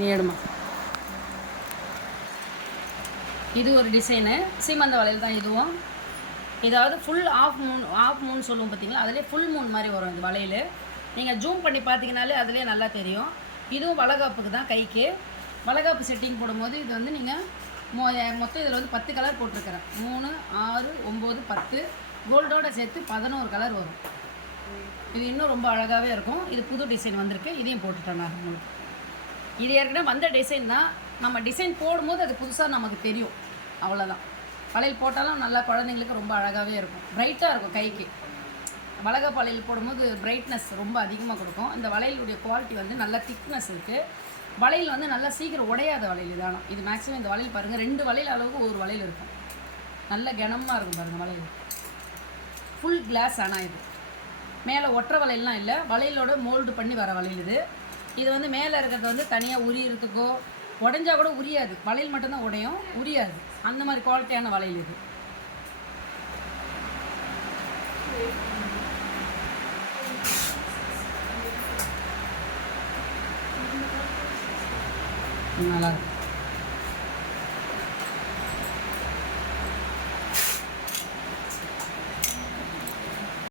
நீ எடுமா. இது ஒரு டிசைனு சீமந்த வளையல் தான் இதுவும். இதாவது ஃபுல் ஆஃப் மூன் சொல்லுவோம் பார்த்தீங்களா, அதிலே ஃபுல் மூன் மாதிரி வரும் இந்த வளையல். நீங்கள் ஜூம் பண்ணி பார்த்தீங்கனாலே அதிலே நல்லா தெரியும். இதுவும் வளைகாப்புக்கு தான், கைக்கு வளைகாப்பு செட்டிங் போடும்போது இது வந்து நீங்கள் மொத்தம் இதில் வந்து 10 கலர் போட்டிருக்கிறேன். 3, 6, 9, 10 கோல்டோடு சேர்த்து 11 கலர் வரும். இது இன்னும் ரொம்ப அழகாகவே இருக்கும். இது புது டிசைன் வந்திருக்கு, இதையும் போட்டுட்டேன் நான் உங்களுக்கு. இது ஏற்கனவே வந்த டிசைன் தான். நம்ம டிசைன் போடும்போது அது புதுசாக நமக்கு தெரியும், அவ்வளோதான். வளையல் போட்டாலும் நல்லா குழந்தைங்களுக்கு ரொம்ப அழகாகவே இருக்கும், ப்ரைட்டாக இருக்கும் கைக்கு. வளைகாப்பு வளையல் போடும்போது பிரைட்னஸ் ரொம்ப அதிகமாக கொடுக்கும். இந்த வளையலுடைய குவாலிட்டி வந்து நல்லா திக்னஸ் இருக்குது. வளையல் வந்து நல்லா சீக்கிரம் உடையாத வளையல் இதானா. இது மேக்ஸிமம் இந்த வளையல் பாருங்கள், 2 வளையல் அளவுக்கு ஒரு வளையல் இருக்கும். நல்ல கனமாக இருக்கும் பாருங்கள் வளையல். Full glass. ஆனால் இது மேலே ஒற்றை வளையல்லாம் இல்லை, வளையலோட மோல்டு பண்ணி வர வளையல் இது. இது வந்து மேலே இருக்கிறது வந்து தனியாக உரியறதுக்கோ, உடஞ்சா கூட உரியாது, வளையல் மட்டும்தான் உடையும், உரியாது. அந்த மாதிரி குவாலிட்டியான வளையல் இது. நல்லாயிருக்கும்.